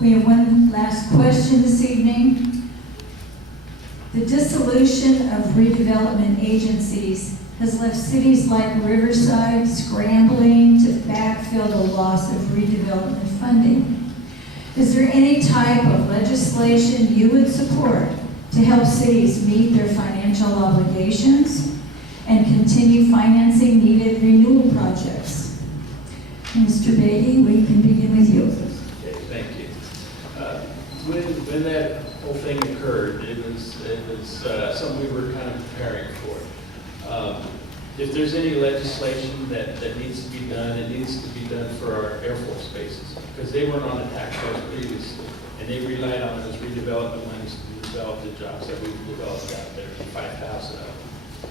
We have one last question this evening. The dissolution of redevelopment agencies has left cities like Riverside scrambling to backfill the loss of redevelopment funding. Is there any type of legislation you would support to help cities meet their financial obligations and continue financing needed renewal projects? Mr. Beatty, we can begin with you. Okay, thank you. When that whole thing occurred, it was something we were kind of preparing for. If there's any legislation that needs to be done, it needs to be done for our Air Force bases, because they weren't on the tax rolls previously, and they relied on those redevelopment monies to develop the jobs that we've developed out there, 5,000 of them.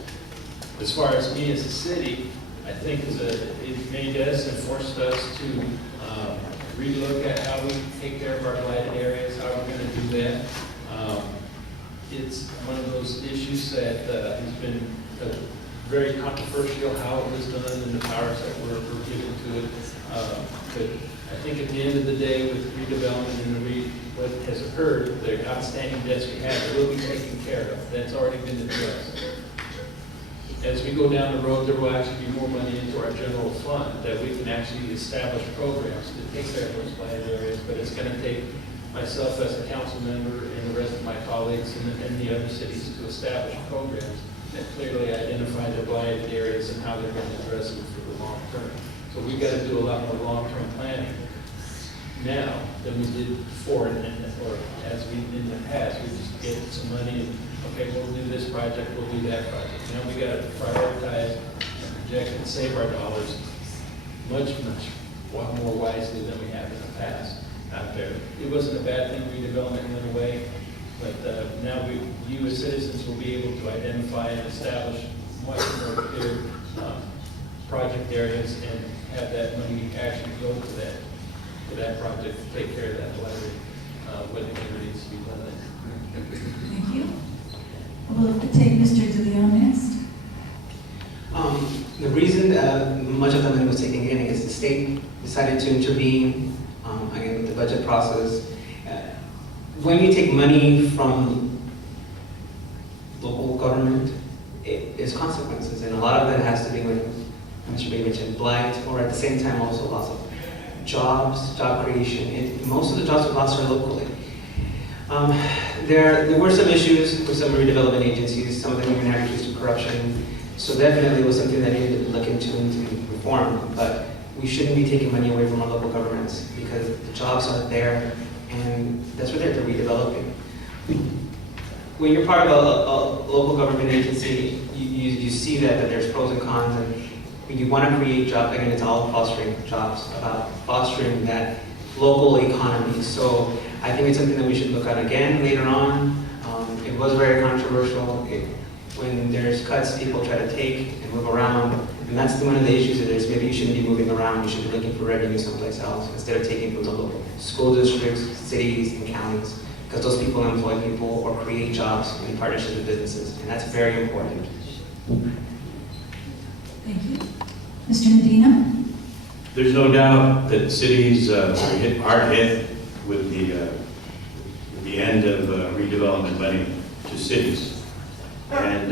As far as me as a city, I think it made us and forced us to relook at how we take care of our blighted areas, how we're going to do that. It's one of those issues that has been very controversial, how it was done and the powers that were given to it. But I think at the end of the day, with redevelopment and what has occurred, the outstanding debts we have will be taken care of. That's already been addressed. As we go down the road, there will actually be more money into our general fund that we can actually establish programs to take care of those blighted areas. But it's going to take myself as a council member and the rest of my colleagues and the other cities to establish programs that clearly identify the blighted areas and how they're going to address them for the long term. So we've got to do a lot more long-term planning now than we did before, or as we did in the past. We just get some money and, okay, we'll do this project, we'll do that project. Now we got to prioritize and project and save our dollars much more wisely than we have in the past out there. It wasn't a bad thing, redevelopment went away, but now you as citizens will be able to identify and establish much more clear project areas and have that money actually go to that project to take care of that blighted when it needs to be done. Thank you. We'll take Mr. DeLeon next. The reason much of the money was taken in is the state decided to intervene again with the budget process. When you take money from local government, there's consequences, and a lot of that has to do with, Mr. Bay mentioned, blight, or at the same time also loss of jobs, job creation. And most of the jobs we lost are locally. There were some issues with some redevelopment agencies. Some of them even had accused of corruption. So definitely it was something that needed to be looked into and reform. But we shouldn't be taking money away from our local governments because the jobs are there, and that's what they're redeveloping. When you're part of a local government agency, you see that there's pros and cons, and when you want to create jobs, again, it's all fostering jobs, about fostering that local economy. So I think it's something that we should look at again later on. It was very controversial. When there's cuts, people try to take and move around, and that's one of the issues. It is maybe you shouldn't be moving around. You should be looking for revenue someplace else instead of taking from the local school districts, cities, and counties, because those people employ people or create jobs in partnership with businesses, and that's very important. Thank you. Mr. Medina? There's no doubt that cities are hard hit with the end of redevelopment money to cities. And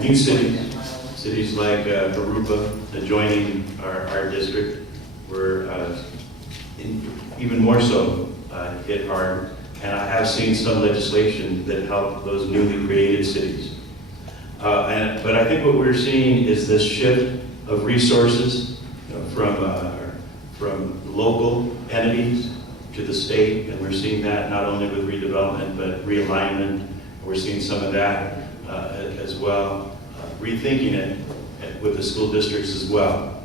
new cities like Aruba, adjoining our district, were even more so hit hard. And I have seen some legislation that helped those newly created cities. But I think what we're seeing is this shift of resources from local entities to the state, and we're seeing that not only with redevelopment but realignment. We're seeing some of that as well, rethinking it with the school districts as well.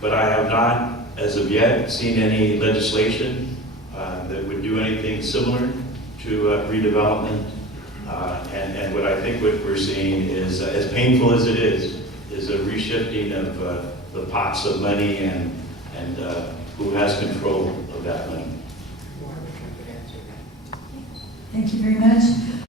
But I have not, as of yet, seen any legislation that would do anything similar to redevelopment. And what I think what we're seeing is, as painful as it is a reshifting of the pots of money and who has control of that money. Thank you very much.